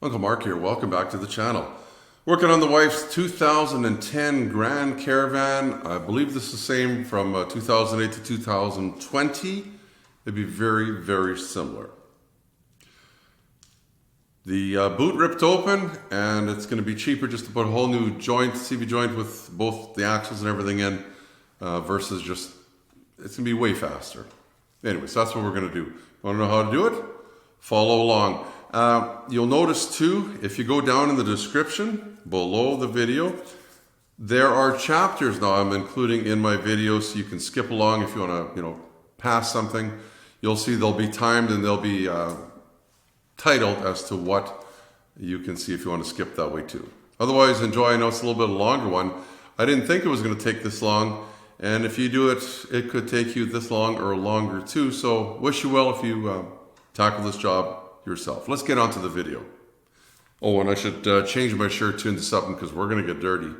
Uncle Mark here, welcome back to the channel. Working on the wife's 2010 Grand Caravan. I believe this is the same from 2008 to 2020. It'd be very, very similar. The boot ripped open, and it's going to be cheaper just to put a whole new joint, CV joint with both the axles and everything in, versus just, it's going to be way faster. Anyways, that's what we're going to do. Want to know how to do it? Follow along. You'll notice too, if you go down in the description below the video, there are chapters now I'm including in my video, so you can skip along if you want to, pass something. You'll see they'll be timed and they'll be titled as to what you can see if you want to skip that way too. Otherwise, enjoy. I know it's a little bit longer one. I didn't think it was going to take this long, and if you do it, it could take you this long or longer too. So wish you well if you tackle this job yourself. Let's get on to the video. Oh, and I should change my shirt too into something because we're going to get dirty.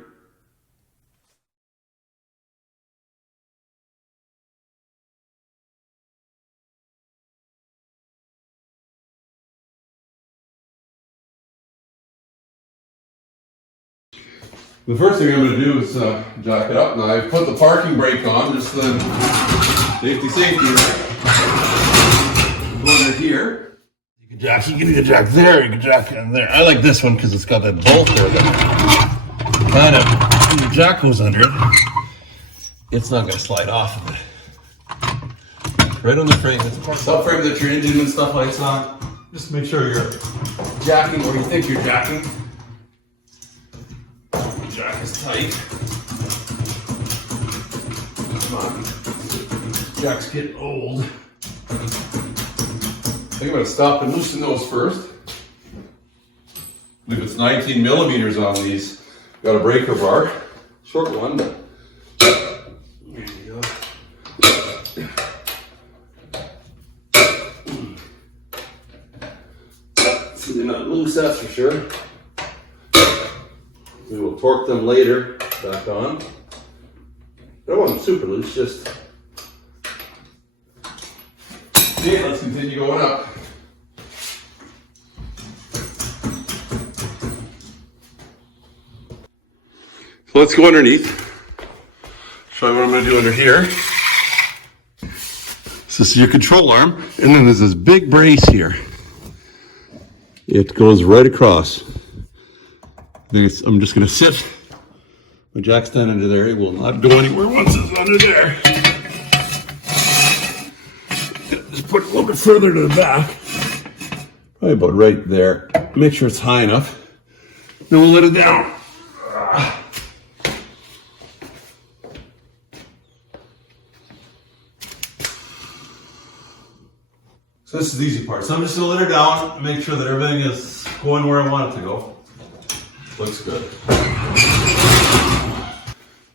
The first thing I'm going to do is jack it up. Now I've put the parking brake on, just then safety, right? Go under here. You can either jack there, you can jack in there. I like this one because it's got that bolt there that kind of, when the jack goes under it, it's not going to slide off of it. Right on the frame. It's a subframe that your engine and stuff like that. Just make sure you're jacking where you think you're jacking. The jack is tight. Come on. Jack's getting old. I think I'm going to stop and loosen those first. I believe it's 19 millimeters on these. Got a breaker bar. Short one, but there you go. So they're not loose, that's for sure. We will torque them later back on. I don't want them super loose, just. Okay, let's continue going up. So let's go underneath. Show you what I'm going to do under here. So this is your control arm, and then there's this big brace here. It goes right across. I'm just going to sit my jack stand under there. It will not go anywhere once it's under there. Just put it a little bit further to the back. Probably about right there. Make sure it's high enough. Then we'll let it down. So this is the easy part. So I'm just going to let her down and make sure that everything is going where I want it to go. Looks good.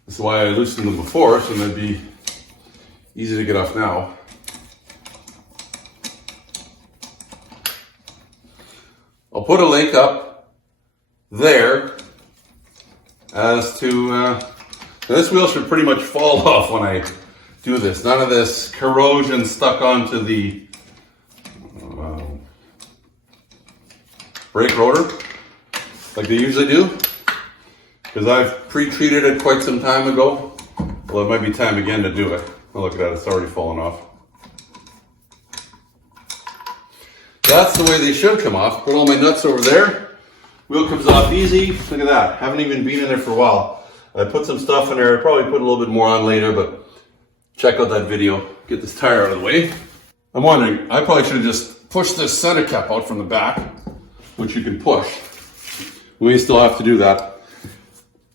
This is why I loosened them before, so they'd be easy to get off now. I'll put a link up there as to, this wheel should pretty much fall off when I do this. None of this corrosion stuck onto the brake rotor like they usually do, because I've pre-treated it quite some time ago. Well, it might be time again to do it. Oh, look at that, it's already fallen off. That's the way they should come off. Put all my nuts over there. Wheel comes off easy. Look at that. Haven't even been in there for a while. I put some stuff in there. I'll probably put a little bit more on later, but check out that video. Get this tire out of the way. I'm wondering, I probably should have just pushed this center cap out from the back, which you can push. We still have to do that.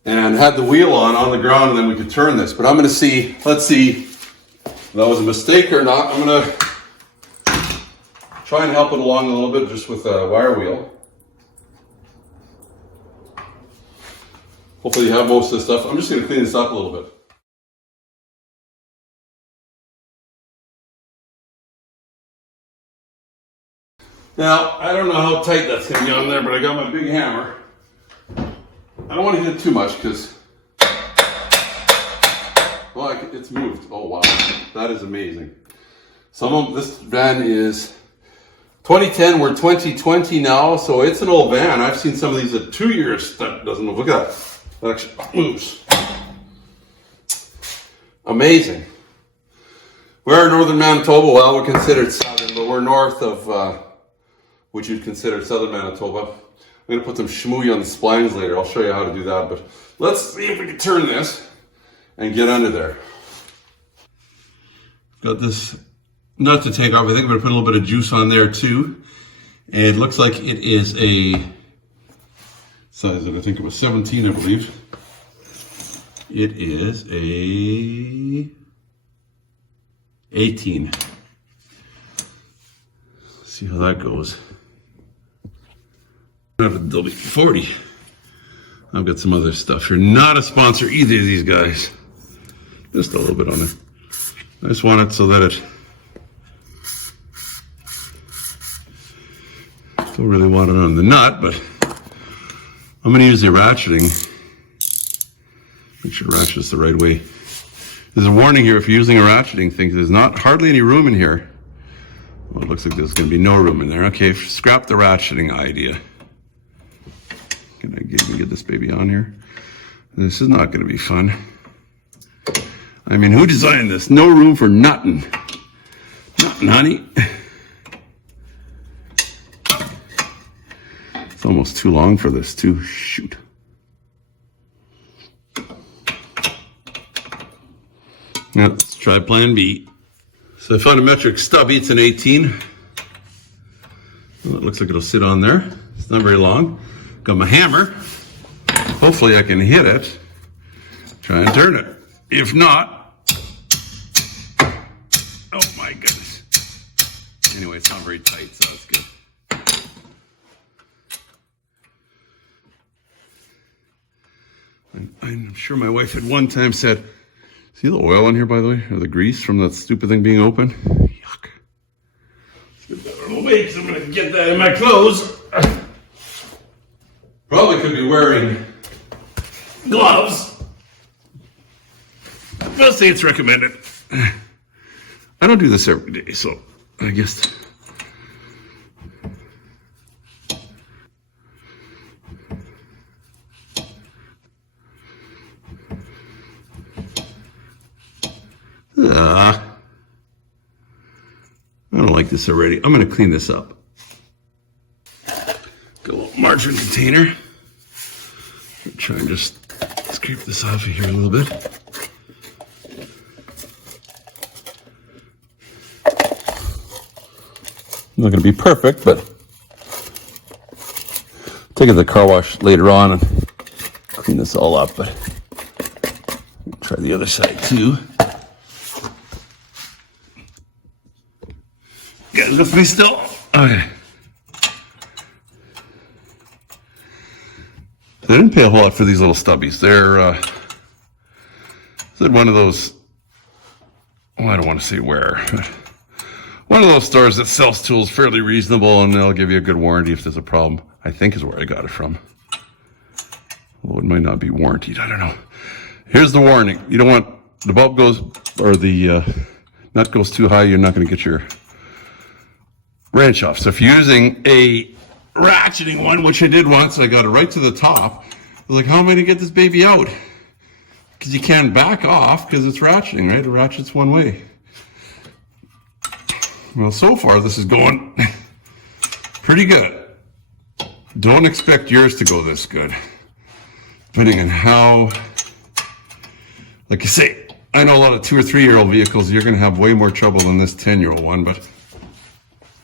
And had the wheel on the ground, and then we could turn this. But I'm going to see, let's see if that was a mistake or not. I'm going to try and help it along a little bit just with a wire wheel. Hopefully you have most of this stuff. I'm just going to clean this up a little bit. Now, I don't know how tight that's going to be on there, but I got my big hammer. I don't want to hit it too much because, well, it's moved. Oh, wow. That is amazing. This van is 2010, we're 2020 now, so it's an old van. I've seen some of these at 2 years that doesn't move. Look at that. That actually moves. Amazing. We're in northern Manitoba. Well, we're considered southern, but we're north of what you'd consider southern Manitoba. I'm going to put some shmooey on the splines later. I'll show you how to do that, but let's see if we can turn this and get under there. Got this nut to take off. I think I'm going to put a little bit of juice on there too. And it looks like it is a size that I think it was 17, I believe. It is a 18. Let's see how that goes. They'll be 40. I've got some other stuff here. Not a sponsor either of these guys. Just a little bit on it. I just want it so that it... Don't really want it on the nut, but I'm going to use the ratcheting. Make sure it ratchets the right way. There's a warning here if you're using a ratcheting thing. There's not hardly any room in here. Well, it looks like there's going to be no room in there. Okay, scrap the ratcheting idea. Can I get this baby on here? This is not going to be fun. I mean, who designed this? No room for nothing. Nothing, honey. It's almost too long for this, too. Shoot. Now, let's try plan B. So I found a metric stubby. It's an 18. Well, it looks like it'll sit on there. It's not very long. Got my hammer. Hopefully I can hit it. Try and turn it. If not, oh my goodness. Anyway, it's not very tight, so that's good. I'm sure my wife had one time said, see the oil on here, by the way? Or the grease from that stupid thing being open? Yuck. Let's get that out of the way because I'm going to get that in my clothes. Probably could be wearing gloves. I'll say it's recommended. I don't do this every day, so I guess... I don't like this already. I'm going to clean this up. Got a little margarine container. Try and just scrape this off of here a little bit. Not going to be perfect, but take it to the car wash later on and clean this all up. But try the other side too. Guys, lift me still. Okay. They didn't pay a whole lot for these little stubbies. They're one of those, well, I don't want to say where, but one of those stores that sells tools fairly reasonable, and they'll give you a good warranty if there's a problem. I think is where I got it from. Although it might not be warranted, I don't know. Here's the warning. You don't want, the bulb goes, or the nut goes too high, you're not going to get your wrench off. So if you're using a ratcheting one, which I did once, I got it right to the top. I was like, how am I going to get this baby out? Because you can't back off because it's ratcheting, right? It ratchets one way. Well, so far this is going pretty good. Don't expect yours to go this good. Depending on how, like I say, I know a lot of 2 or 3 year old vehicles, you're going to have way more trouble than this 10-year-old one, but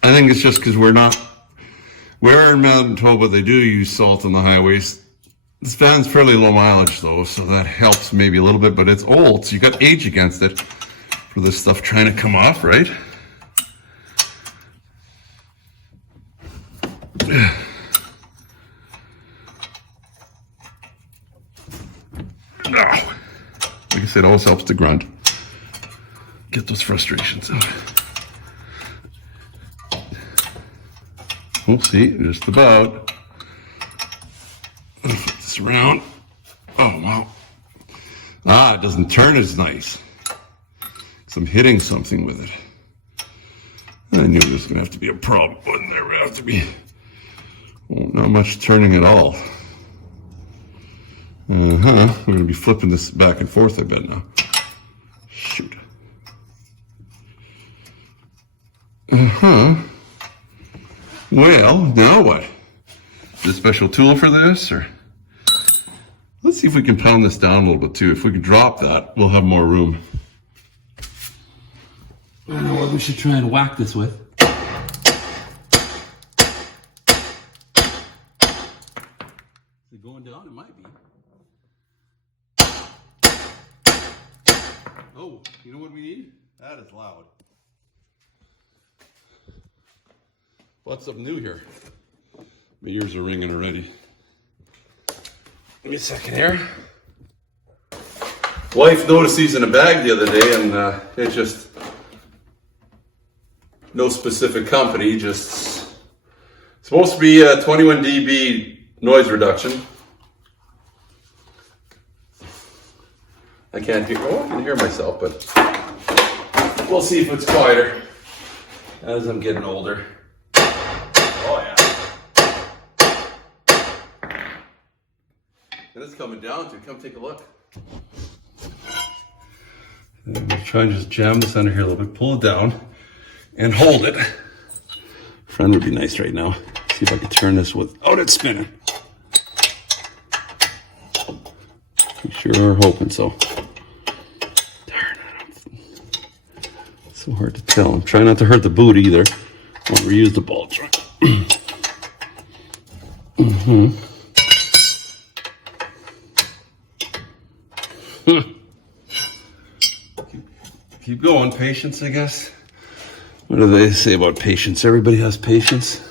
I think it's just because we're in Manitoba, they do use salt on the highways. This van's fairly low mileage though, so that helps maybe a little bit, but it's old, so you got age against it for this stuff trying to come off, right? Like I said, it always helps to grunt. Get those frustrations out. We'll see, just about. Flip this around. Oh, wow. Ah, it doesn't turn as nice. So I'm hitting something with it. I knew there was going to have to be a problem, wasn't there? Would have to be. Well, not much turning at all. We're going to be flipping this back and forth, I bet now. Shoot. Well, now what? Is there a special tool for this, or? Let's see if we can pound this down a little bit too. If we can drop that, we'll have more room. I don't know what we should try and whack this with. Is it going down? It might be. Oh, you know what we need? That is loud. What's up new here? My ears are ringing already. Give me a second here. Wife noticed these in a bag the other day, and it's just no specific company, just supposed to be a 21 dB noise reduction. I can't hear, I can hear myself, but we'll see if it's quieter as I'm getting older. Oh yeah. And it's coming down to, come take a look. I'm gonna try and just jam this under here a little bit, pull it down and hold it. Friend would be nice right now. See if I can turn this without it spinning. We sure are hoping so. Darn it. It's so hard to tell. I'm trying not to hurt the boot either. I want to reuse the ball joint. Keep going. Patience, I guess. What do they say about patience? Everybody has patience.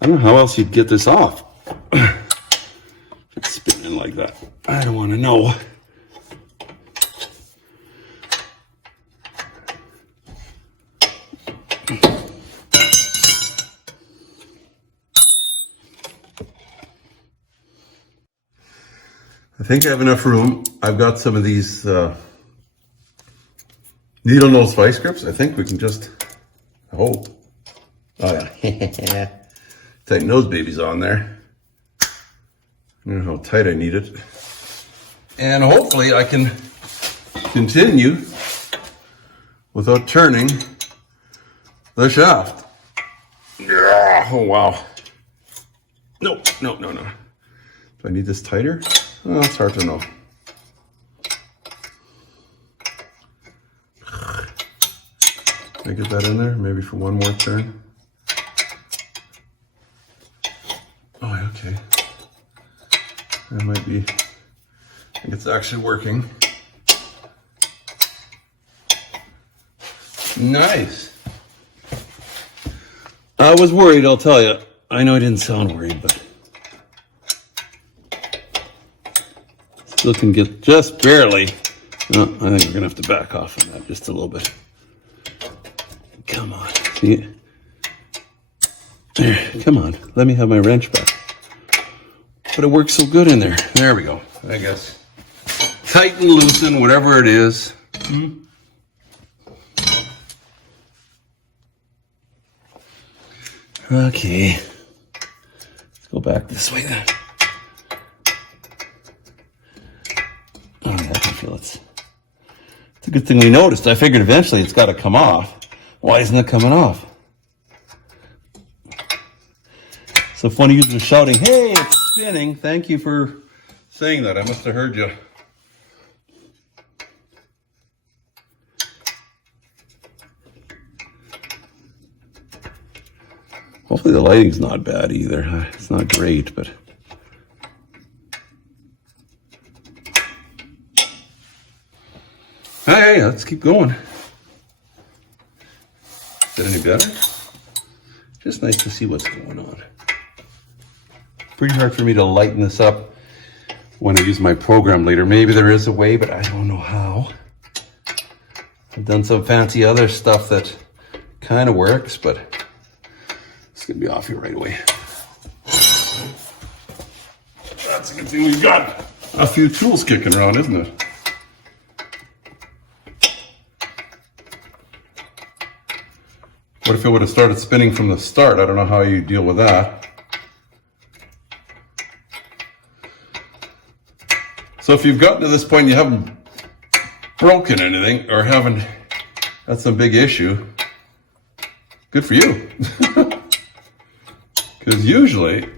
I don't know how else you'd get this off. It's spinning like that. I don't want to know. I think I have enough room. I've got some of these needle nose vice grips. I think we can just, I hope. Oh yeah. Tighten those babies on there. I don't know how tight I need it. And hopefully I can continue without turning the shaft. Oh wow. No. Do I need this tighter? Oh, it's hard to know. Can I get that in there? Maybe for one more turn. Oh, okay. That might be, I think it's actually working. Nice. I was worried, I'll tell you. I know I didn't sound worried, but still can get just barely. Oh, I think we're gonna have to back off on that just a little bit. Come on, see? There, come on, let me have my wrench back. But it works so good in there. There we go, I guess. Tighten, loosen, whatever it is. Okay, let's go back this way then. Oh yeah, I can feel it. It's a good thing we noticed. I figured eventually it's got to come off. Why isn't it coming off? So if one of you was shouting, "Hey, it's spinning," thank you for saying that. I must have heard you. Hopefully the lighting's not bad either. It's not great, but hey, let's keep going. Is that any better? Just nice to see what's going on. Pretty hard for me to lighten this up when I use my program later. Maybe there is a way, but I don't know how. I've done some fancy other stuff that kind of works, but it's gonna be off here right away. that's a good thing we've got a few tools kicking around, isn't it? What if it would have started spinning from the start? I don't know how you deal with that. So if you've gotten to this point and you haven't broken anything or haven't had some big issue, good for you. Because usually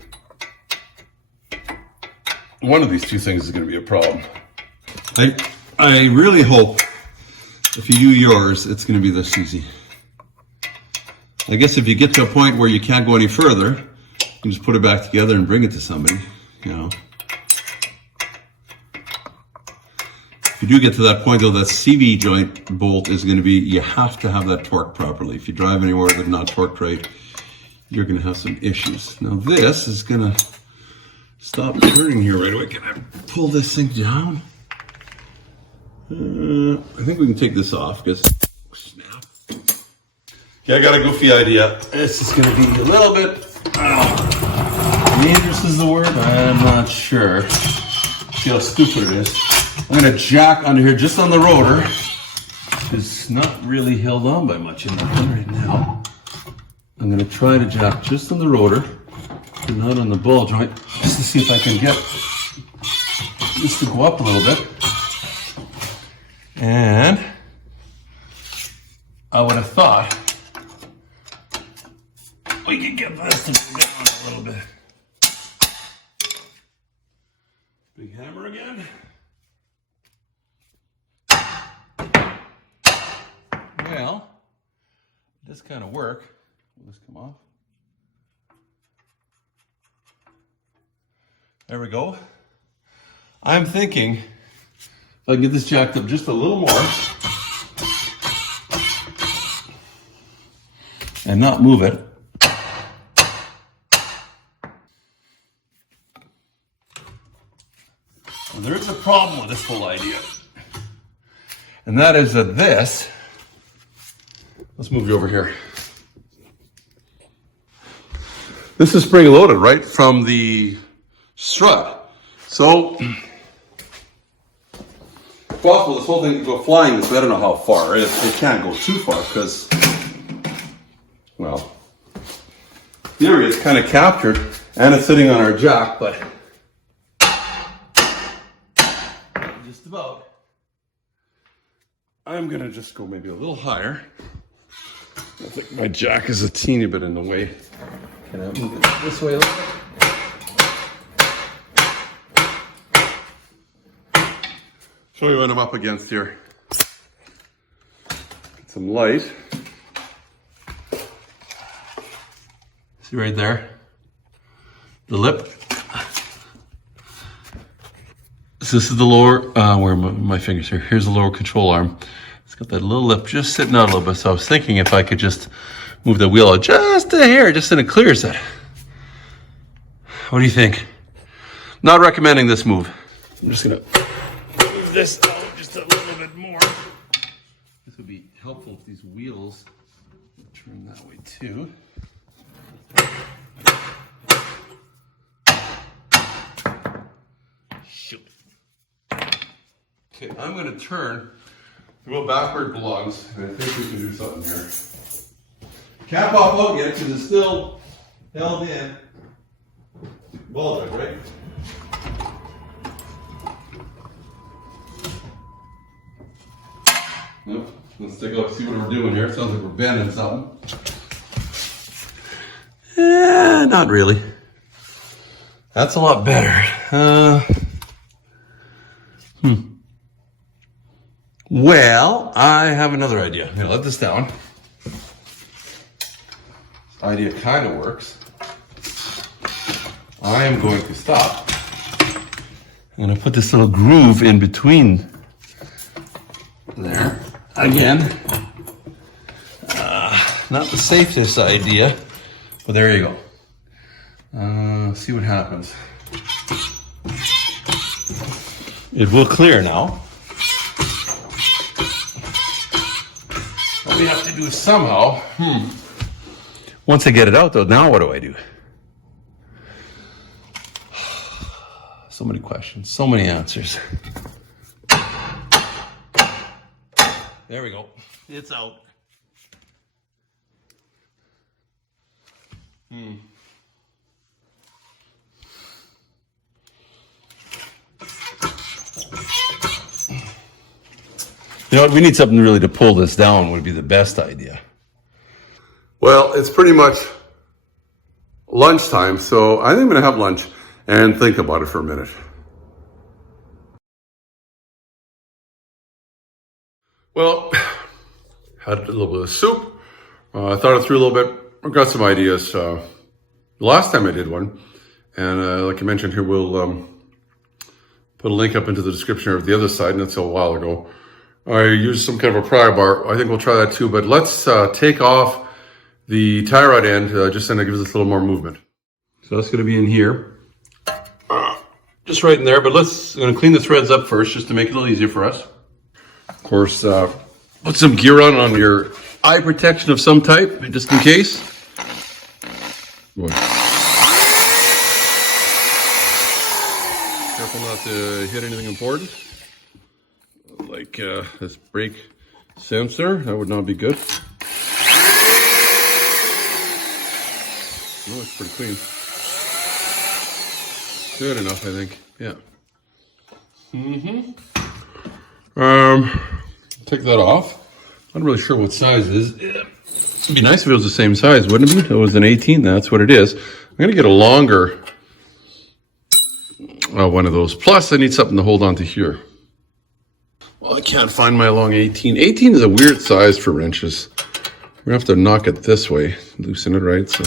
one of these two things is going to be a problem. I really hope if you do yours, it's going to be this easy. I guess if you get to a point where you can't go any further, you can just put it back together and bring it to somebody, you know. If you do get to that point though, that CV joint bolt is going to be, you have to have that torqued properly. If you drive anywhere with it not torqued right, you're going to have some issues. Now this is going to stop turning here right away. Can I pull this thing down? I think we can take this off because snap. Yeah, I got a goofy idea. This is going to be a little bit dangerous is the word. I'm not sure. See how stupid it is. I'm going to jack under here just on the rotor. It's not really held on by much in that one right now. I'm going to try to jack just on the rotor and not on the ball joint, just to see if I can get this to go up a little bit. And I would have thought we could get this to go down a little bit. Big hammer again. Well, this kind of work. Will this come off? There we go. I'm thinking if I can get this jacked up just a little more and not move it. Well, there is a problem with this whole idea. And that is that this, let's move you over here. This is spring loaded right from the strut. So, if possible, this whole thing can go flying, but I don't know how far. It can't go too far because, well, theory it's kind of captured and it's sitting on our jack, but just about. I'm gonna just go maybe a little higher. I think my jack is a teeny bit in the way. Can I move it this way a little bit? Show you what I'm up against here. Get some light. See right there? The lip. So this is the lower, where are my fingers here? Here's the lower control arm. It's got that little lip just sitting out a little bit. So I was thinking if I could just move the wheel out just a hair, just then it clears it. What do you think? Not recommending this move. I'm just gonna move this out just a little bit more. This would be helpful if these wheels would turn that way too. Shoot. Okay, I'm gonna turn the wheel backward belongs, and I think we can do something here. Can't pop out yet because it's still held in. Ball joint, right? Nope. Let's take a look, see what we're doing here. It sounds like we're bending something. Not really. That's a lot better. Well, I have another idea. I'm gonna let this down. This idea kind of works. I am going to stop. I'm gonna put this little groove in between there. Again, not the safest idea, but there you go. See what happens. It will clear now. What we have to do somehow, once I get it out though, now what do I do? so many questions, so many answers. There we go. It's out. You know what? We need something really to pull this down. Would be the best idea. Well, it's pretty much lunchtime, so I think I'm going to have lunch and think about it for a minute. Well, had a little bit of soup. I thought it through a little bit. I've got some ideas. The last time I did one, and like I mentioned here, we'll put a link up into the description of the other side, and that's a while ago. I used some kind of a pry bar. I think we'll try that too, but let's take off the tie rod end, just then it gives us a little more movement. So that's going to be in here. Just right in there, but I'm going to clean the threads up first just to make it a little easier for us. Of course, put some gear on your eye protection of some type, just in case. Boy. Careful not to hit anything important. Like this brake sensor, that would not be good. Oh, it's pretty clean. Good enough, I think. Yeah. Take that off. I'm not really sure what size it is. It'd be nice if it was the same size, wouldn't it be? If it was an 18, that's what it is. I'm going to get a longer one of those. Plus, I need something to hold on to here. Well, I can't find my long 18. 18 is a weird size for wrenches. We're going to have to knock it this way, loosen it right. So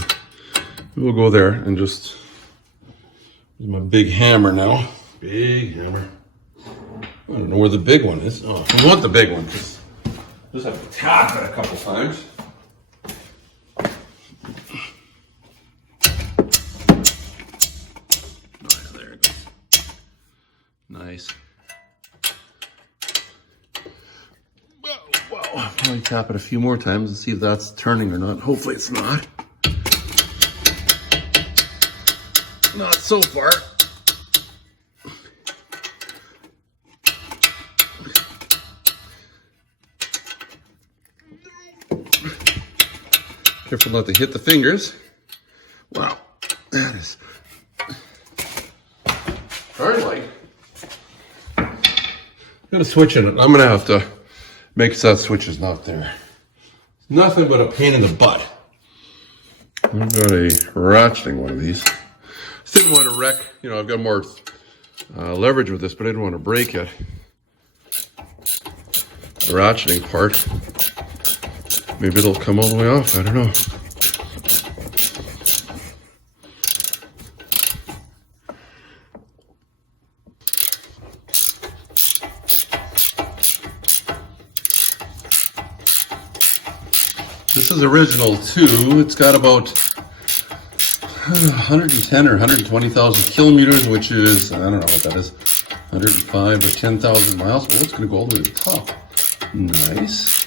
we'll go there and just use my big hammer now. Big hammer. I don't know where the big one is. Oh, I want the big one. Just have to tap it a couple times. Oh, yeah, there it goes. Nice. Well, I'll probably tap it a few more times and see if that's turning or not. Hopefully it's not. Not so far. Careful not to hit the fingers. Wow, that is very light. Got a switch in it. I'm gonna have to make so that switch is not there. Nothing but a pain in the butt. I've got a ratcheting one of these. Just didn't want to wreck, you know, I've got more leverage with this, but I didn't want to break it. The ratcheting part. Maybe it'll come all the way off, I don't know. This is original too. It's got about 110 or 120,000 kilometers, which is, I don't know what that is, 105 or 10,000 miles. Well, it's going to go all the way to the top. Nice.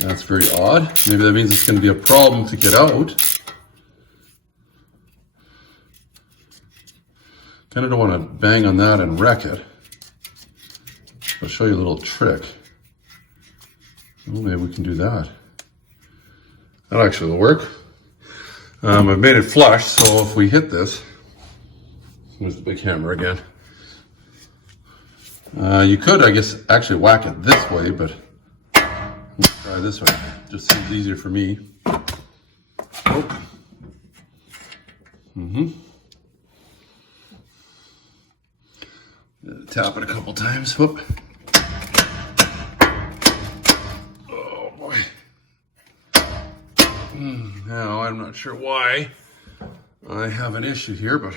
That's very odd. Maybe that means it's going to be a problem to get out. Kind of don't want to bang on that and wreck it. I'll show you a little trick. Oh, maybe we can do that. That actually will work. I've made it flush, so if we hit this, there's the big hammer again. You could, I guess, actually whack it this way, but let's try this way. Just seems easier for me. Oh. Tap it a couple times. Whoop. Oh boy. Now I'm not sure why I have an issue here, but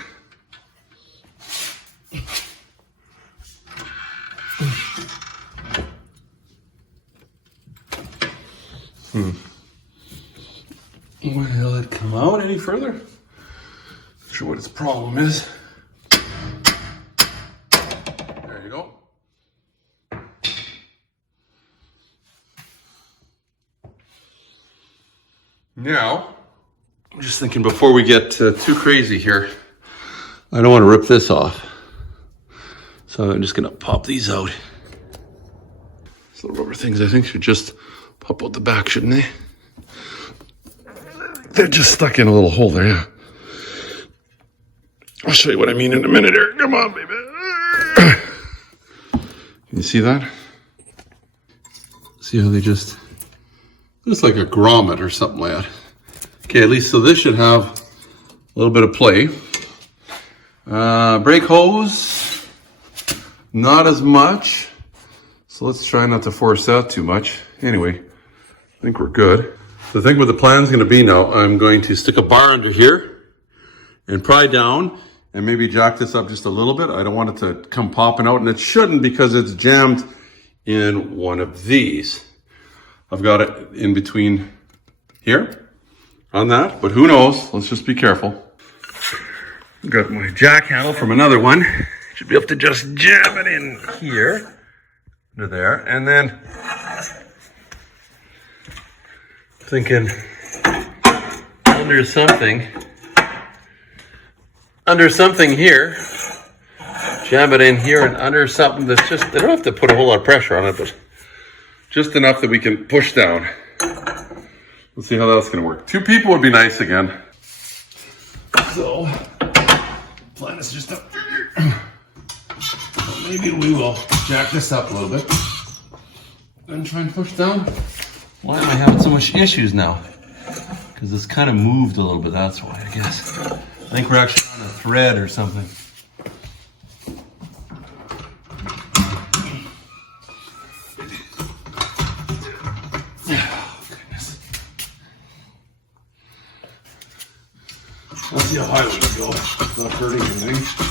will it come out any further? Not sure what its problem is. There you go. Now, I'm just thinking before we get too crazy here, I don't want to rip this off. So I'm just gonna pop these out. These little rubber things I think should just pop out the back, shouldn't they? They're just stuck in a little hole there, yeah. I'll show you what I mean in a minute here. Come on, baby. Can you see that? See how they just like a grommet or something like that. Okay, at least so this should have a little bit of play. Brake hose, not as much. So let's try not to force that too much. Anyway, I think we're good. The thing with the plan's gonna be now, I'm going to stick a bar under here and pry down and maybe jack this up just a little bit. I don't want it to come popping out, and it shouldn't because it's jammed in one of these. I've got it in between here on that, but who knows? Let's just be careful. Got my jack handle from another one. Should be able to just jam it in here, under there, and then thinking under something here, jam it in here and under something that's just, they don't have to put a whole lot of pressure on it, but just enough that we can push down. Let's see how that's gonna work. 2 people would be nice again. So, plan is just up there. So maybe we will jack this up a little bit and try and push down. Why am I having so much issues now? Because it's kind of moved a little bit, that's why, I guess. I think we're actually on a thread or something. Oh, goodness. Let's see how high we can go. It's not hurting anything.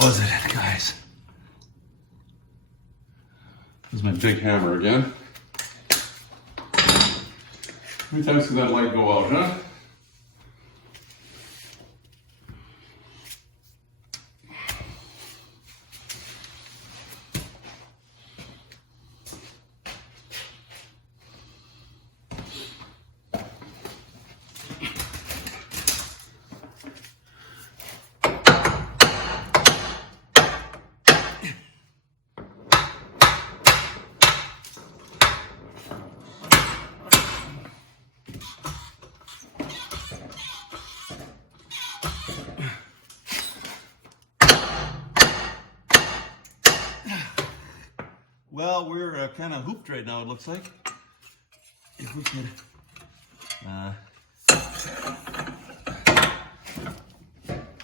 Was it, guys? This is my big hammer again. How many times can that light go out, huh? Well, we're kind of hooped right now, it looks like. If we could...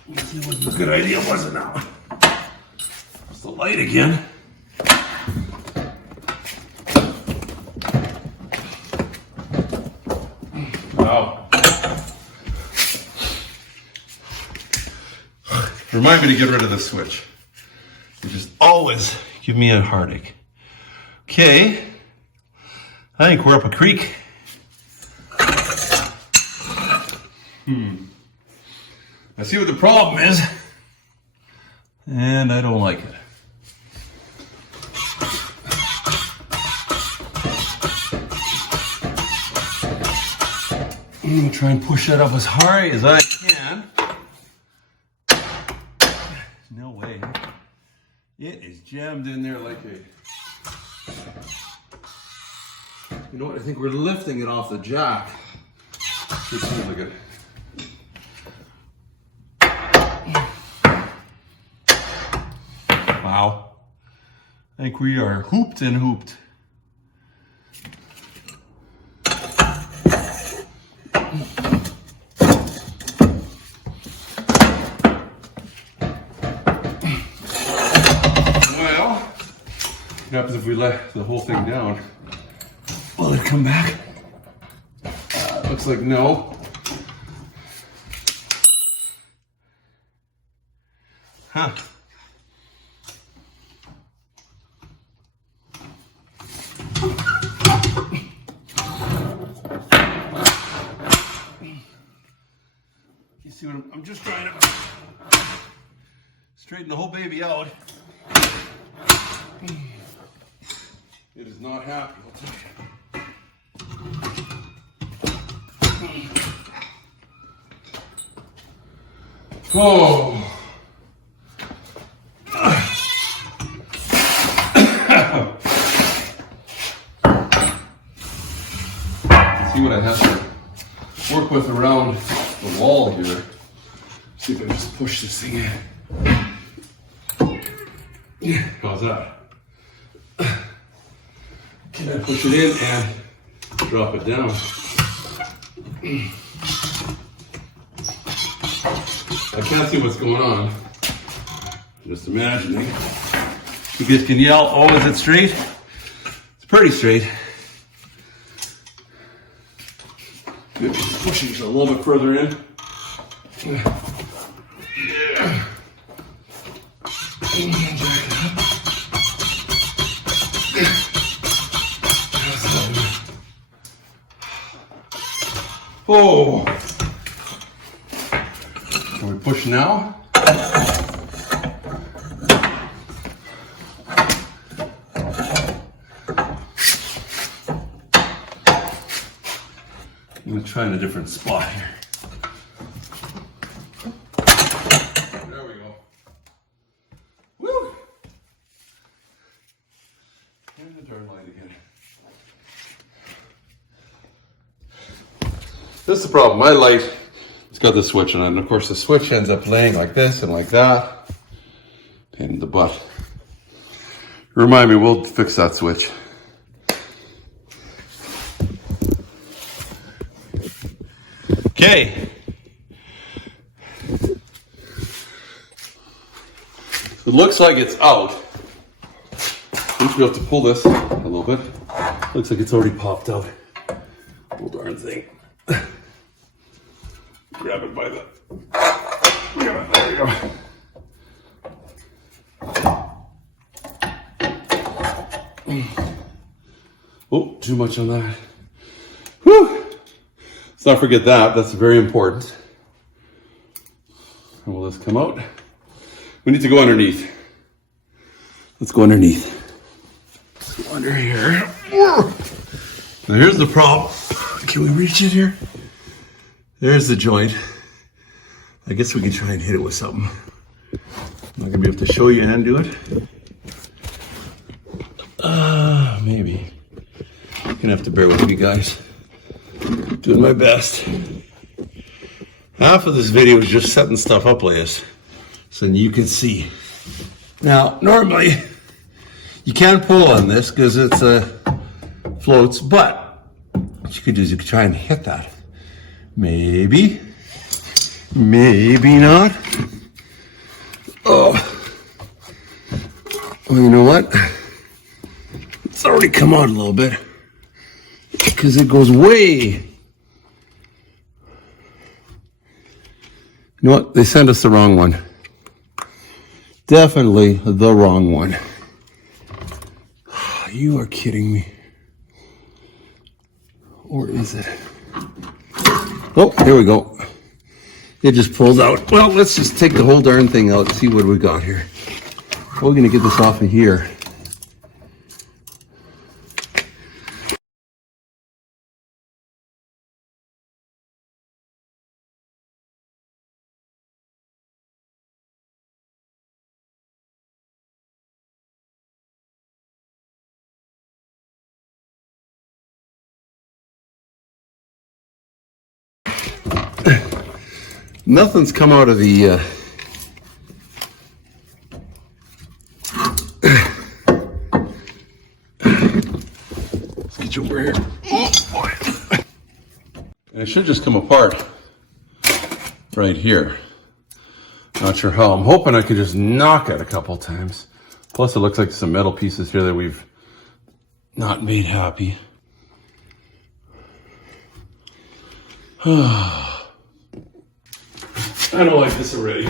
let's see what a good idea was it now. It's the light again. Wow. Remind me to get rid of this switch. You just always give me a heartache. Okay, I think we're up a creek. I see what the problem is, and I don't like it. I'm gonna try and push that up as hard as I can. No way. It is jammed in there like a... You know what? I think we're lifting it off the jack. It seems like it. Wow. I think we are hooped and hooped. Well, what happens if we let the whole thing down? Will it come back? Looks like no. Huh. See what I'm just trying to straighten the whole baby out. It is not happy, I'll tell you. Oh. See what I have to work with around the wall here. See if I can just push this thing in. How's that? Can I push it in and drop it down? I can't see what's going on. I'm just imagining. You guys can yell, oh, is it straight? It's pretty straight. Maybe pushing it a little bit further in. Yeah. Oh! Can we push now? I'm going to try in a different spot here. There we go. Woo! And the turn light again. This is the problem. My light, it's got the switch on it, and of course the switch ends up laying like this and like that. Pain in the butt. Remind me, we'll fix that switch. Okay. It looks like it's out. I think we have to pull this a little bit. Looks like it's already popped out. Whole darn thing. Grab it by the. Yeah, there we go. Oh, too much on that. Whew. Let's not forget that. That's very important. And will this come out? We need to go underneath. Let's go underneath. Let's go under here. Now here's the problem. Can we reach it here? There's the joint. I guess we can try and hit it with something. I'm not gonna be able to show you and do it. Maybe. You're gonna have to bear with me, guys. Doing my best. Half of this video is just setting stuff up like this, so you can see. Now, normally, you can't pull on this because it's floats, but what you could do is you could try and hit that. Maybe. Maybe not. Oh. Well, you know what? It's already come out a little bit. Because it goes way. You know what? They sent us the wrong one. Definitely the wrong one. You are kidding me. Or is it? Oh, here we go. It just pulls out. Well, let's just take the whole darn thing out and see what we got here. We're going to get this off of here. Nothing's come out of the let's get you over here. Oh boy. And it should just come apart right here. Not sure how. I'm hoping I can just knock it a couple times. Plus it looks like some metal pieces here that we've not made happy. I don't like this already.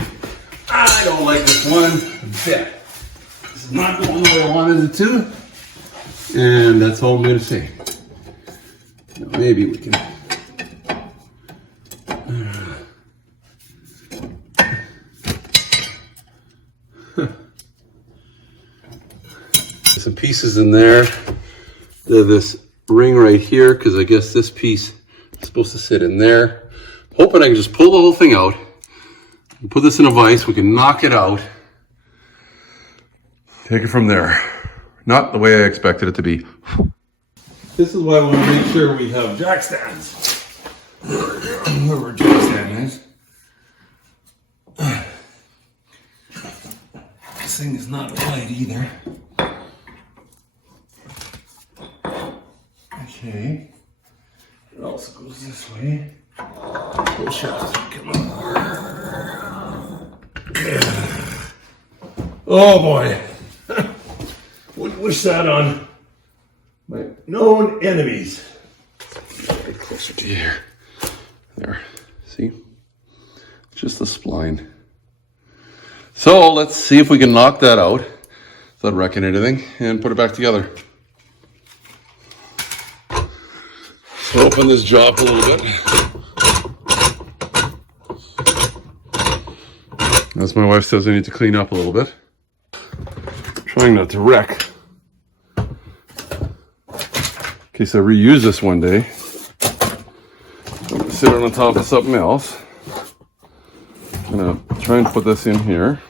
I don't like this one bit. This is not going the way I wanted it to. And that's all I'm going to say. Now maybe we can. There's some pieces in there. There's this ring right here, because I guess this piece is supposed to sit in there. Hoping I can just pull the whole thing out. Put this in a vise, we can knock it out. Take it from there. Not the way I expected it to be. This is why I want to make sure we have jack stands. Where our jack stand is. This thing is not light either. Okay. It also goes this way. The shaft come over. Oh boy. Wouldn't wish that on my known enemies. Get closer to here. There. See? Just the spline. So let's see if we can knock that out without wrecking anything and put it back together. So open this jaw up a little bit. As my wife says, I need to clean up a little bit. Trying not to wreck. In case I reuse this one day. I'm gonna sit on top of something else. I'm gonna try and put this in here.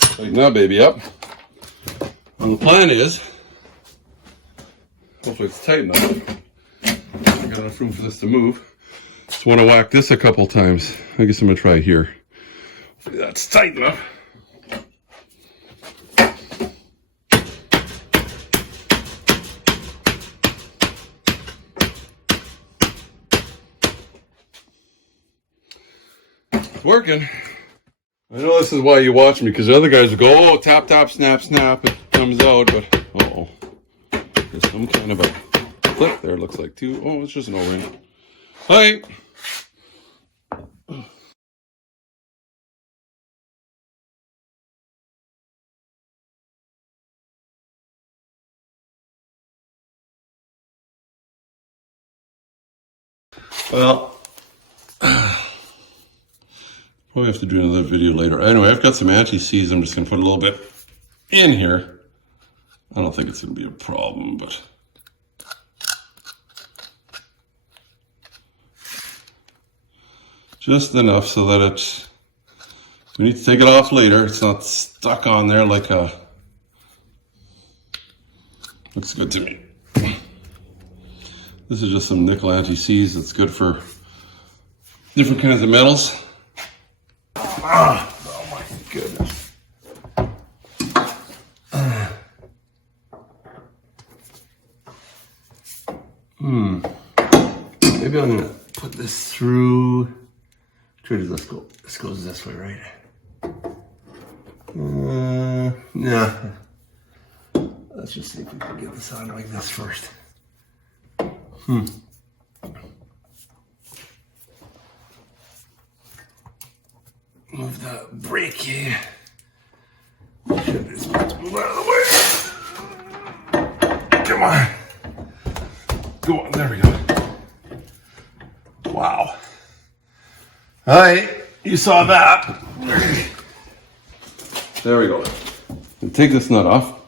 Tighten that baby up. And the plan is, hopefully it's tight enough. I got enough room for this to move. Just want to whack this a couple times. I guess I'm gonna try here. Hopefully that's tight enough. It's working. I know this is why you watch me, because the other guys will go, oh, tap, tap, snap, snap, it comes out, but uh-oh. There's some kind of a clip there, looks like, too. Oh, it's just an O-ring. Hi! Well, probably have to do another video later. Anyway, I've got some anti-seize. I'm just going to put a little bit in here. I don't think it's going to be a problem, but just enough so that it's, we need to take it off later. It's not stuck on there like a, looks good to me. This is just some nickel anti-seize that's good for different kinds of metals. Oh my goodness. Maybe I'm gonna put this through. Where does this go? This goes this way, right? Nah. Let's just see if we can get this on like this first. Move that brake here. Should be supposed to move out of the way. Come on. Go on, there we go. Wow. Alright, you saw that. There we go. And take this nut off.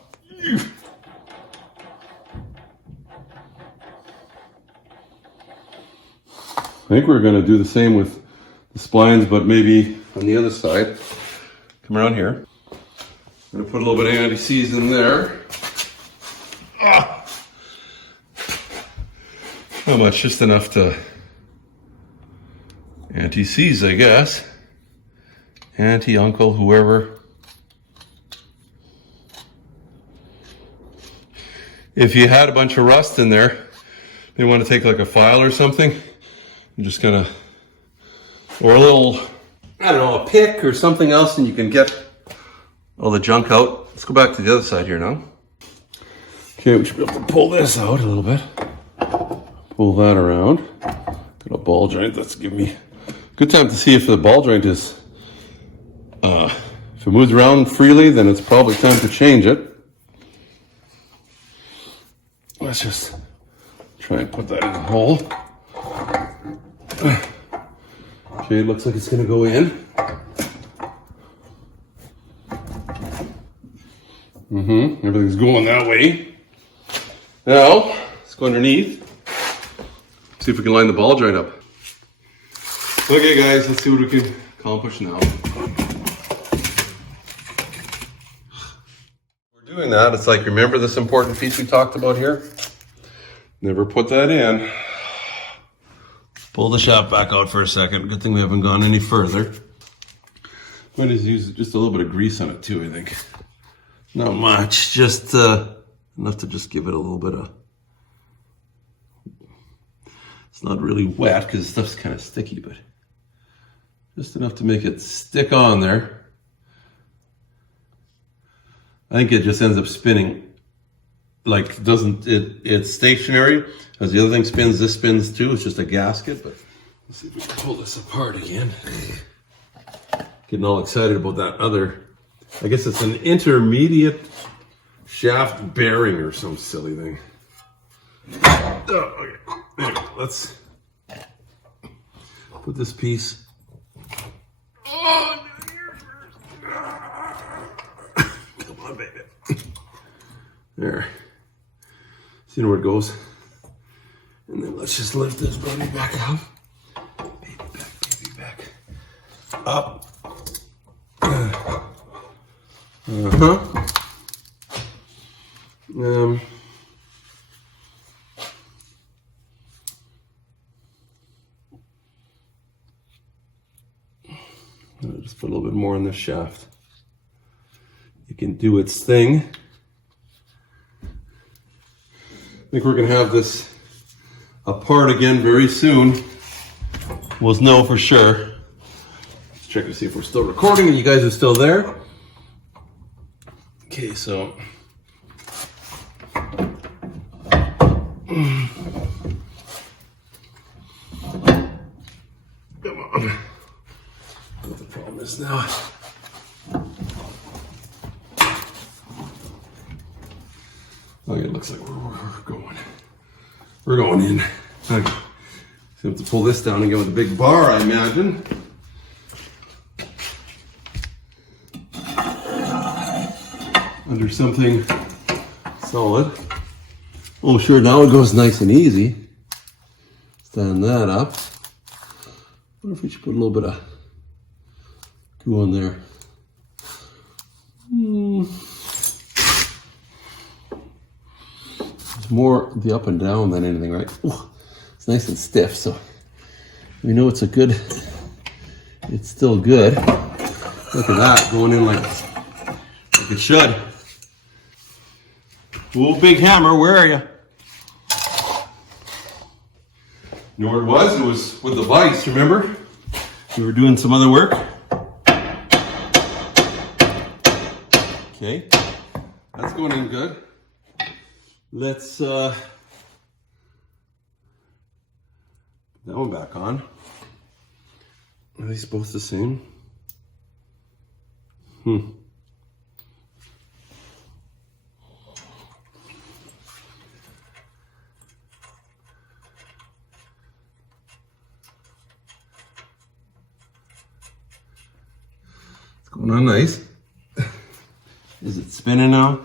I think we're going to do the same with the splines, but maybe on the other side. Come around here. I'm going to put a little bit of anti-seize in there. Ah. How much? Just enough to anti-seize, I guess. Anti-uncle, whoever. If you had a bunch of rust in there, you want to take like a file or something. I'm just gonna, or a little, I don't know, a pick or something else, and you can get all the junk out. Let's go back to the other side here now. Okay, we should be able to pull this out a little bit. Pull that around. Got a ball joint. That's giving me a good time to see if the ball joint is, if it moves around freely, then it's probably time to change it. Let's just try and put that in the hole. Okay, looks like it's gonna go in. Everything's going that way. Now, let's go underneath. See if we can line the ball joint up. Okay guys, let's see what we can accomplish now. We're doing that, it's like, remember this important piece we talked about here? Never put that in. Pull the shaft back out for a second. Good thing we haven't gone any further. Might just use just a little bit of grease on it too, I think. Not much, just enough to just give it a little bit of... It's not really wet because stuff's kind of sticky, but just enough to make it stick on there. I think it just ends up spinning. Like, it's stationary. As the other thing spins, this spins too. It's just a gasket, but let's see if we can pull this apart again. Getting all excited about that other, I guess it's an intermediate shaft bearing or some silly thing. Oh, okay. Anyway, let's put this piece on here first. Come on, baby. There. See where it goes? And then let's just lift this baby back up. Baby back. Up. I'll just put a little bit more on this shaft. It can do its thing. I think we're gonna have this apart again very soon. We'll know for sure. Let's check to see if we're still recording and you guys are still there. Okay, so come on. What the problem is now. Oh, it looks like we're going in. Okay. So we have to pull this down and go with a big bar, I imagine. Under something solid. Oh, sure, now it goes nice and easy. Stand that up. I wonder if we should put a little bit of glue on there. It's more the up and down than anything, right? Ooh, it's nice and stiff, so we know it's it's still good. Look at that, going in like it should. Ooh, big hammer, where are you? You know where it was? It was with the vise, remember? We were doing some other work. Okay, that's going in good. Let's put that one back on. Are these both the same? It's going on nice. Is it spinning now?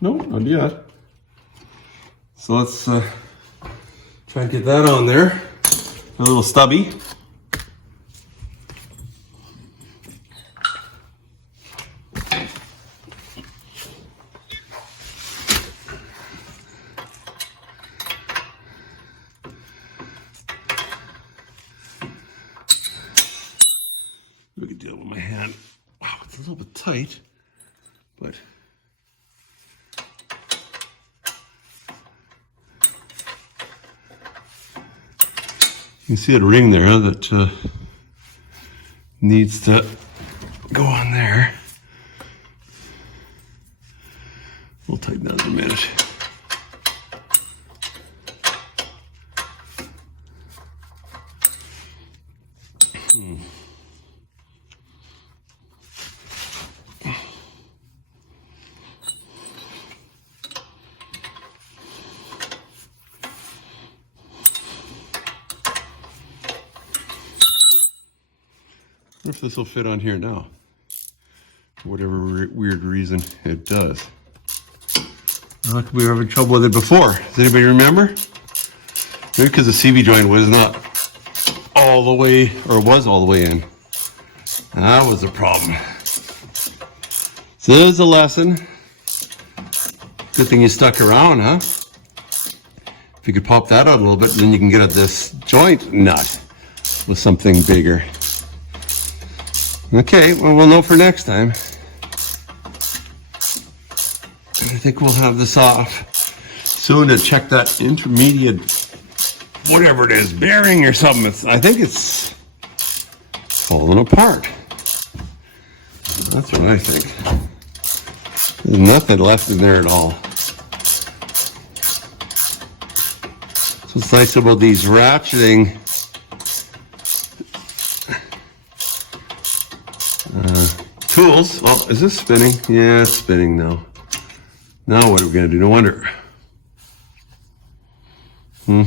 No, not yet. So let's try and get that on there. A little stubby. We can deal with my hand. Wow, it's a little bit tight, but you can see it ring there that needs to go on there. We'll tighten that in a minute. if this will fit on here now. For whatever weird reason it does. How come we were having trouble with it before? Does anybody remember? Maybe because the CV joint was not all the way, or was all the way in. That was the problem. So there's a lesson. Good thing you stuck around, huh? If you could pop that out a little bit, then you can get at this joint nut with something bigger. Okay, well, we'll know for next time. I think we'll have this off soon to check that intermediate, whatever it is, bearing or something. I think it's falling apart. That's what I think. There's nothing left in there at all. So what's nice about these ratcheting tools. Oh, is this spinning? Yeah, it's spinning now. Now what are we going to do? No wonder. How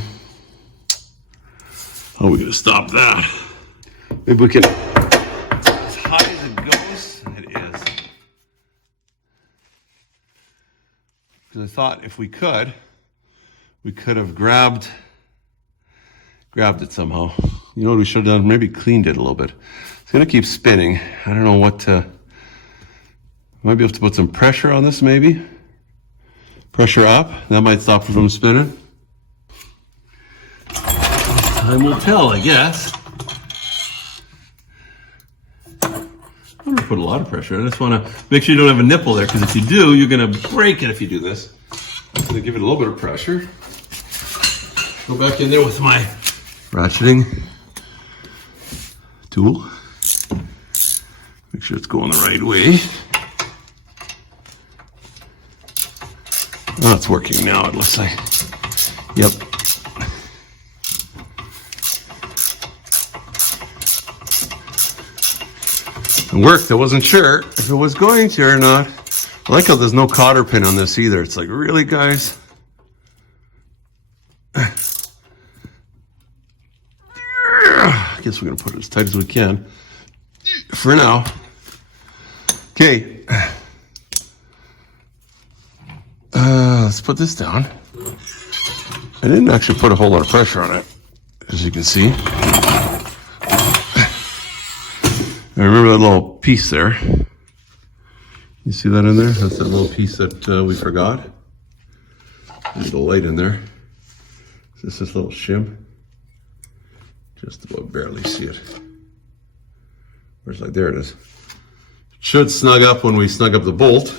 are we going to stop that? Maybe we can, as high as it goes, it is. Because I thought if we could have grabbed it somehow. You know what we should have done? Maybe cleaned it a little bit. It's going to keep spinning. I don't know what to, might be able to put some pressure on this maybe. Pressure up, that might stop it from spinning. Time will tell, I guess. I'm gonna put a lot of pressure. I just want to make sure you don't have a nipple there, because if you do, you're gonna break it if you do this. I'm gonna give it a little bit of pressure. Go back in there with my ratcheting tool. Make sure it's going the right way. Oh, it's working now, it looks like. Yep. It worked. I wasn't sure if it was going to or not. I like how there's no cotter pin on this either. It's like, really, guys? I guess we're going to put it as tight as we can for now. Okay. Let's put this down. I didn't actually put a whole lot of pressure on it, as you can see. I remember that little piece there. You see that in there? That's that little piece that we forgot. There's a light in there. Is this little shim? Just about barely see it. Where's like, there it is. Should snug up when we snug up the bolt.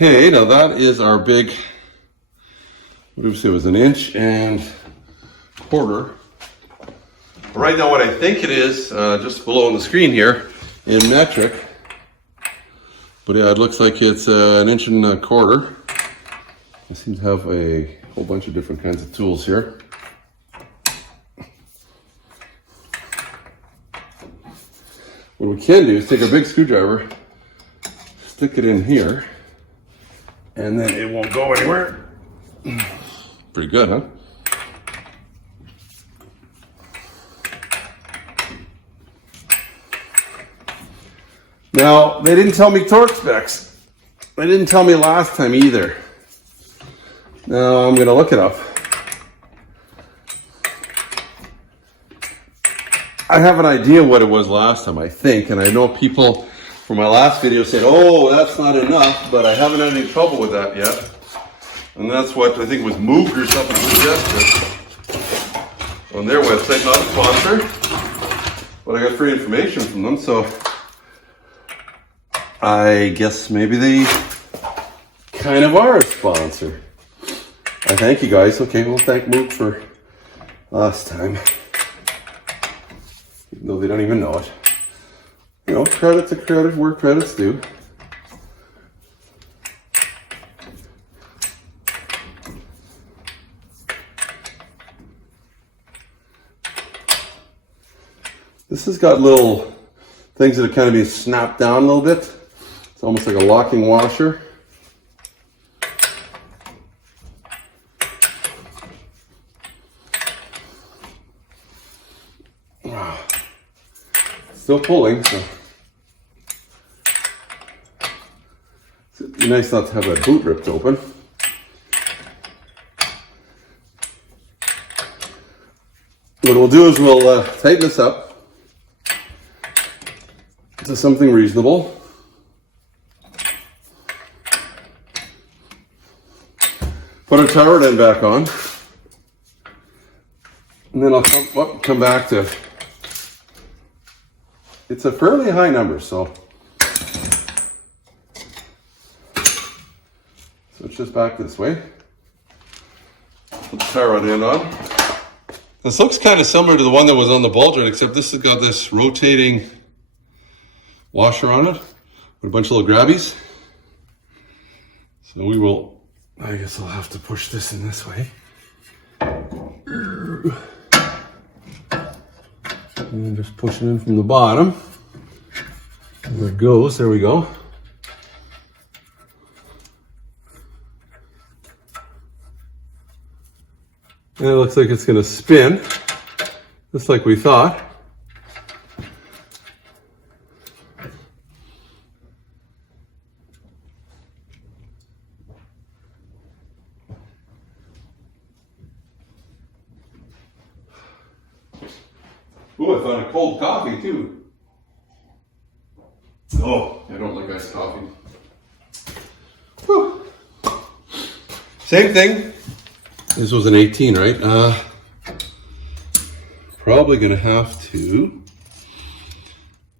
Okay, now that is our big, what did we say, it was 1.25 inches. Right now what I think it is, just below on the screen here, in metric. But yeah, it looks like it's 1.25 inches. I seem to have a whole bunch of different kinds of tools here. What we can do is take a big screwdriver, stick it in here, and then it won't go anywhere. Pretty good, huh? Now, they didn't tell me torque specs. They didn't tell me last time either. Now, I'm gonna look it up. I have an idea what it was last time, I think, and I know people from my last video said, oh, that's not enough, but I haven't had any trouble with that yet. And that's what I think was moved or something suggested on their website, not a sponsor, but I got free information from them, so I guess maybe they kind of are a sponsor. I thank you guys. Okay, we'll thank Mook for last time, even though they don't even know it. You know, credit to credit where credit's due. This has got little things that are kind of being snapped down a little bit. It's almost like a locking washer. still pulling, so it'd be nice not to have that boot ripped open. What we'll do is we'll tighten this up to something reasonable. Put our tower end back on, and then I'll come back to. It's a fairly high number, so it's just back this way. Put the tower end on. This looks kind of similar to the one that was on the ball joint, except this has got this rotating washer on it with a bunch of little grabbies. So we will, I guess I'll have to push this in this way. And then just push it in from the bottom. There it goes, there we go. And it looks like it's going to spin, just like we thought. Ooh, I found a cold coffee too. Oh, I don't like iced coffee. Whew. Same thing. This was an 18, right? Probably gonna have to.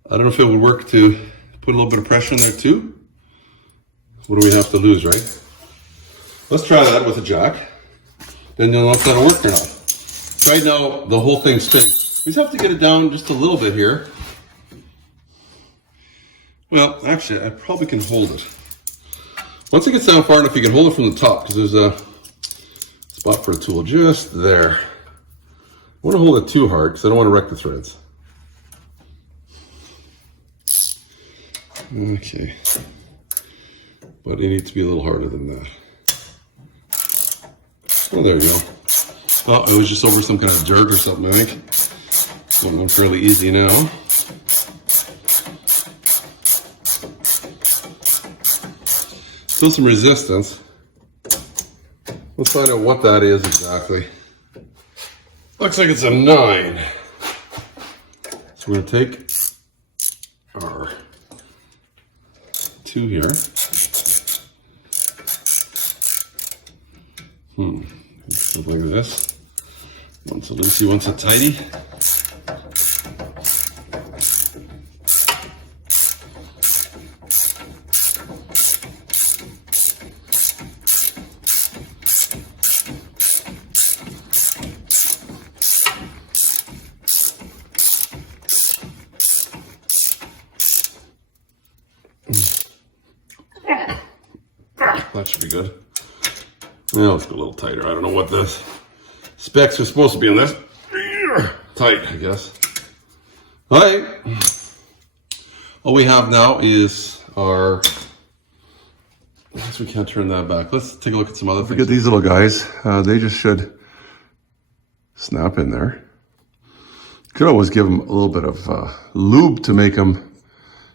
I don't know if it would work to put a little bit of pressure in there too. What do we have to lose, right? Let's try that with a jack. Then you'll know if that'll work or not. Right now, the whole thing's spinning. We just have to get it down just a little bit here. Well, actually, I probably can hold it. Once it gets down far enough, you can hold it from the top because there's a spot for a tool just there. I want to hold it too hard because I don't want to wreck the threads. Okay. But it needs to be a little harder than that. Oh, there you go. Oh, it was just over some kind of dirt or something, I think. It's going on fairly easy now. Still some resistance. Let's find out what that is exactly. Looks like it's a 9. So we're going to take our 2 here. Something like this. Once a loosey, once a tighty. That should be good. Well, let's go a little tighter. I don't know what this specs are supposed to be on this. Tight, I guess. All right. All we have now is our. I guess we can't turn that back. Let's take a look at some other things. Look at these little guys. They just should snap in there. Could always give them a little bit of lube to make them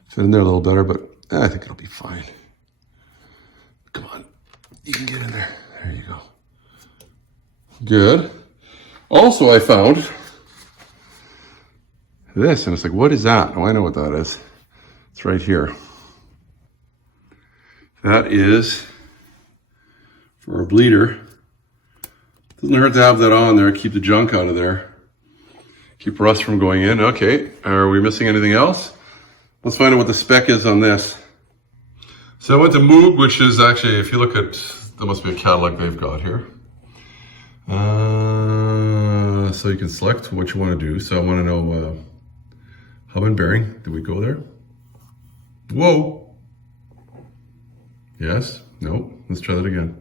fit in there a little better, but I think it'll be fine. Come on, you can get in there. There you go. Good. Also, I found this, and it's like, what is that? Oh, I know what that is. It's right here. That is for a bleeder. Doesn't hurt to have that on there. Keep the junk out of there. Keep rust from going in. Okay, are we missing anything else? Let's find out what the spec is on this. So I went to Moog, which is actually, if you look at, there must be a catalog they've got here. So you can select what you want to do. So I want to know hub and bearing. Did we go there? Whoa. Yes. No. Let's try that again.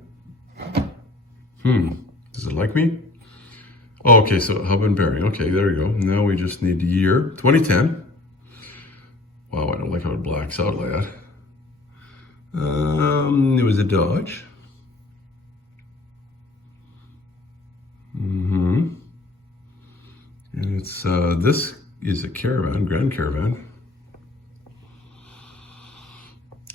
Does it like me? Oh, okay. So hub and bearing. Okay, there we go. Now we just need the year 2010. Wow, I don't like how it blacks out like that. It was a Dodge. And it's this is a Caravan, Grand Caravan.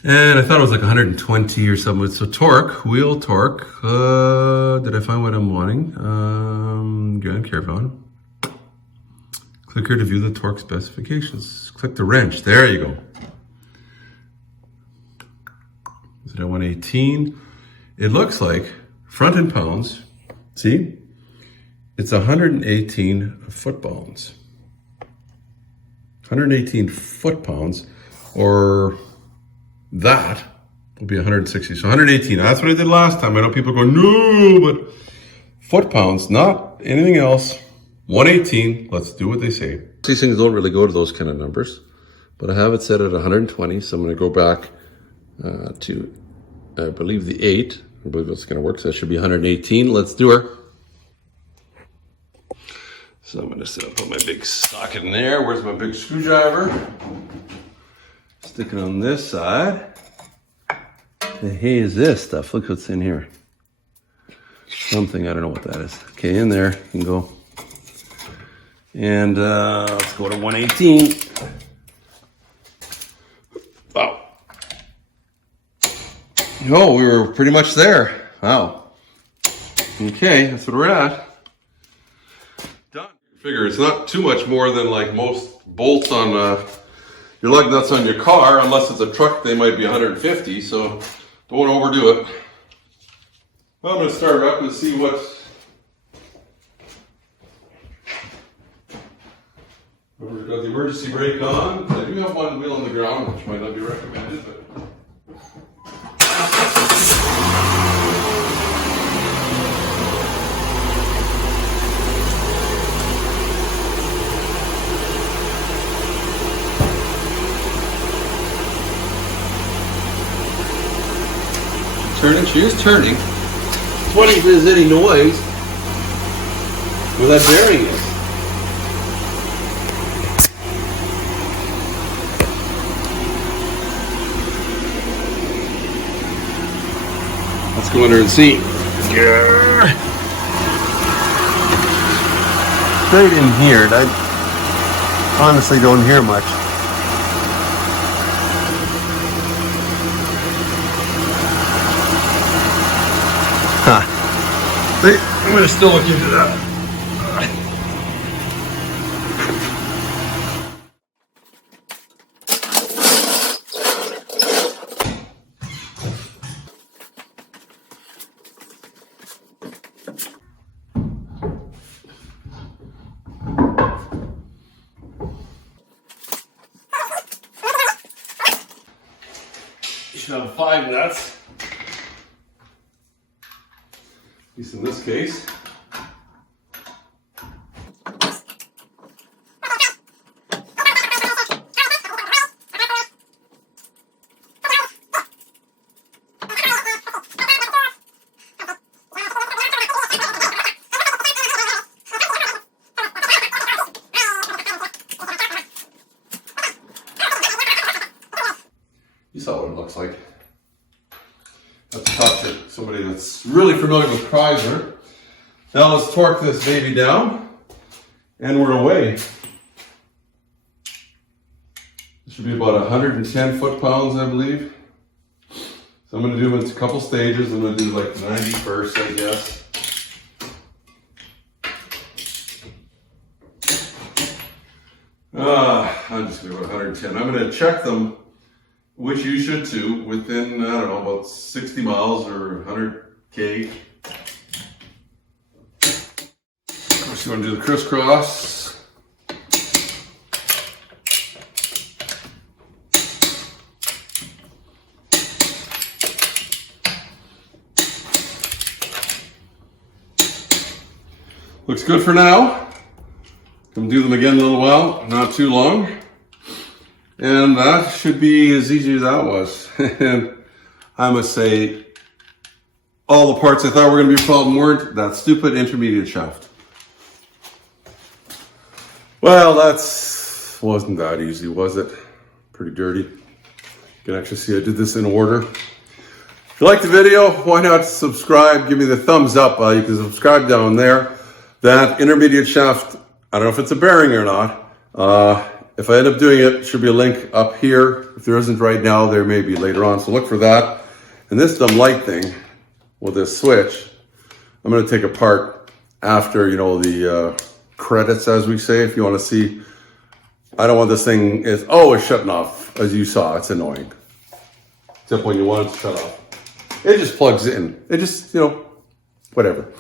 And I thought it was like 120 or something. So torque, wheel torque. Did I find what I'm wanting? Grand Caravan. Click here to view the torque specifications. Click the wrench. There you go. Is it at 118? It looks like front in pounds. See? It's 118 foot-pounds. 118 foot-pounds, or that will be 160. So 118. That's what I did last time. I know people are going, no, but foot-pounds, not anything else. 118. Let's do what they say. These things don't really go to those kind of numbers, but I have it set at 120. So I'm going to go back to, I believe, the 8. I believe it's going to work. So that should be 118. Let's do her. So I'm going to put my big socket in there. Where's my big screwdriver? Stick it on this side. Hey, is this stuff? Look what's in here. Something, I don't know what that is. Okay, in there, you can go. And let's go to 118. Wow. Oh, we were pretty much there. Wow. Okay, that's what we're at. Done. Figure it's not too much more than like most bolts on your lug nuts on your car. Unless it's a truck, they might be 150. So don't overdo it. Well, I'm going to start up and see what. We've got the emergency brake on. I do have one wheel on the ground, which might not be recommended, but. Turning, she is turning. What if there's any noise where that bearing is? Let's go under and see. Straight in here, I honestly don't hear much. I'm going to still look into that. You should have 5 nuts. At least in this case. You saw what it looks like. Let's talk to somebody that's really familiar with Chrysler. Now let's torque this baby down, and we're away. This should be about 110 foot-pounds, I believe. So I'm going to do it in a couple stages. I'm going to do like 90 first, I guess. I'm just going to go 110. I'm going to check them, which you should too, within, I don't know, about 60 miles or 100K. Of course, you want to do the crisscross. Looks good for now. Come do them again in a little while, not too long. And that should be as easy as that was. And I must say, all the parts I thought were going to be a problem weren't. That stupid intermediate shaft. Well, wasn't that easy, was it? Pretty dirty. You can actually see I did this in order. If you like the video, why not subscribe? Give me the thumbs up. You can subscribe down there. That intermediate shaft, I don't know if it's a bearing or not. If I end up doing it, should be a link up here. If there isn't right now, there may be later on. So look for that. And this dumb light thing with this switch, I'm going to take apart after, you know, the credits, as we say, if you want to see. I don't want this thing it's shutting off, as you saw. It's annoying. Except when you want it to shut off. It just plugs in. It just, you know, whatever.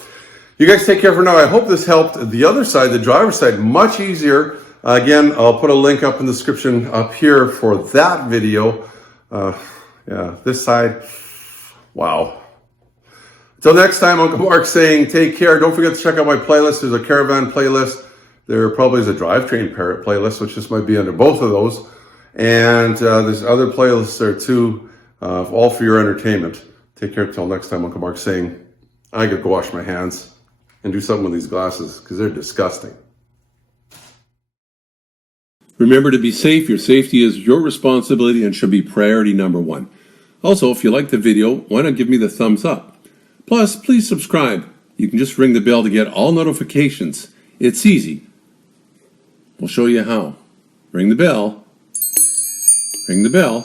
You guys take care for now. I hope this helped. The other side, the driver's side, much easier. Again, I'll put a link up in the description up here for that video. Yeah, this side, wow. Until next time, Uncle Mark saying take care. Don't forget to check out my playlist. There's a caravan playlist. There probably is a drivetrain playlist, which just might be under both of those. And there's other playlists there too, all for your entertainment. Take care until next time, Uncle Mark saying, I could go wash my hands and do something with these glasses because they're disgusting. Remember to be safe. Your safety is your responsibility and should be priority number one. Also, if you like the video, why not give me the thumbs up? Plus, please subscribe. You can just ring the bell to get all notifications. It's easy. We'll show you how. Ring the bell. Ring the bell.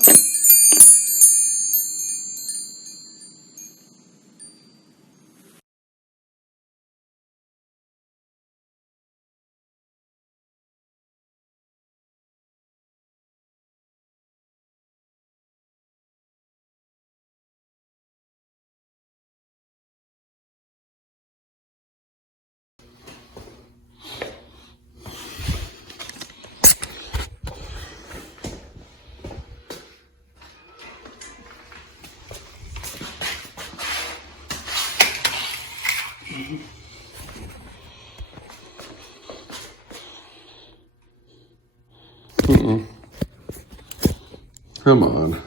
Come on.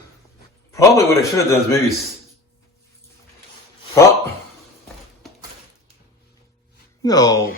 Probably what I should have done is maybe no.